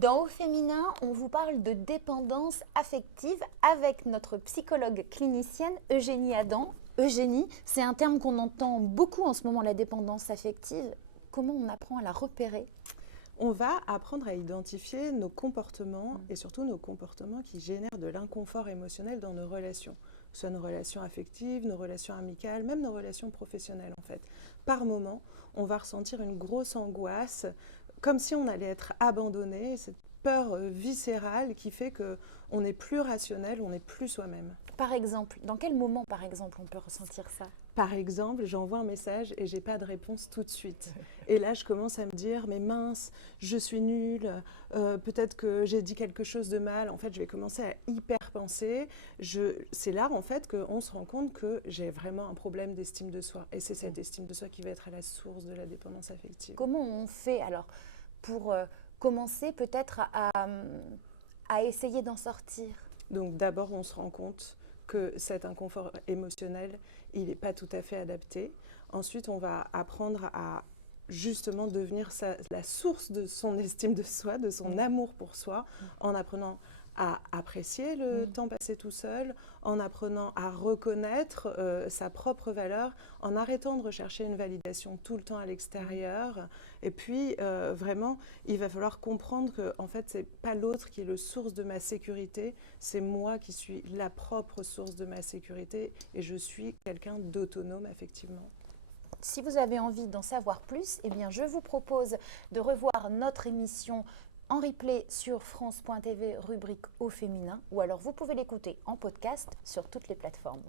Dans Au Féminin, on vous parle de dépendance affective avec notre psychologue clinicienne Eugénie Adam. Eugénie, c'est un terme qu'on entend beaucoup en ce moment, la dépendance affective. Comment on apprend à la repérer ? On va apprendre à identifier nos comportements et surtout nos comportements qui génèrent de l'inconfort émotionnel dans nos relations. Soit nos relations affectives, nos relations amicales, même nos relations professionnelles en fait. Par moment, on va ressentir une grosse angoisse, comme si on allait être abandonné, cette peur viscérale qui fait qu'on n'est plus rationnel, on n'est plus soi-même. Par exemple, dans quel moment par exemple on peut ressentir ça ? Par exemple, j'envoie un message et j'ai pas de réponse tout de suite. Et là, je commence à me dire, mais mince, je suis nulle, peut-être que j'ai dit quelque chose de mal. En fait, je vais commencer à hyper penser. C'est là, en fait, qu'on se rend compte que j'ai vraiment un problème d'estime de soi. Et c'est cette estime de soi qui va être à la source de la dépendance affective. Comment on fait alors pour commencer peut-être à essayer d'en sortir ? Donc d'abord, on se rend compte que cet inconfort émotionnel, il n'est pas tout à fait adapté. Ensuite, on va apprendre à justement devenir la source de son estime de soi, de son amour pour soi, en apprenant à apprécier le temps passé tout seul, en apprenant à reconnaître sa propre valeur, en arrêtant de rechercher une validation tout le temps à l'extérieur. Et puis, vraiment, il va falloir comprendre que en fait, ce n'est pas l'autre qui est la source de ma sécurité, c'est moi qui suis la propre source de ma sécurité et je suis quelqu'un d'autonome, effectivement. Si vous avez envie d'en savoir plus, eh bien, je vous propose de revoir notre émission en replay sur France.tv, rubrique Au Féminin, ou alors vous pouvez l'écouter en podcast sur toutes les plateformes.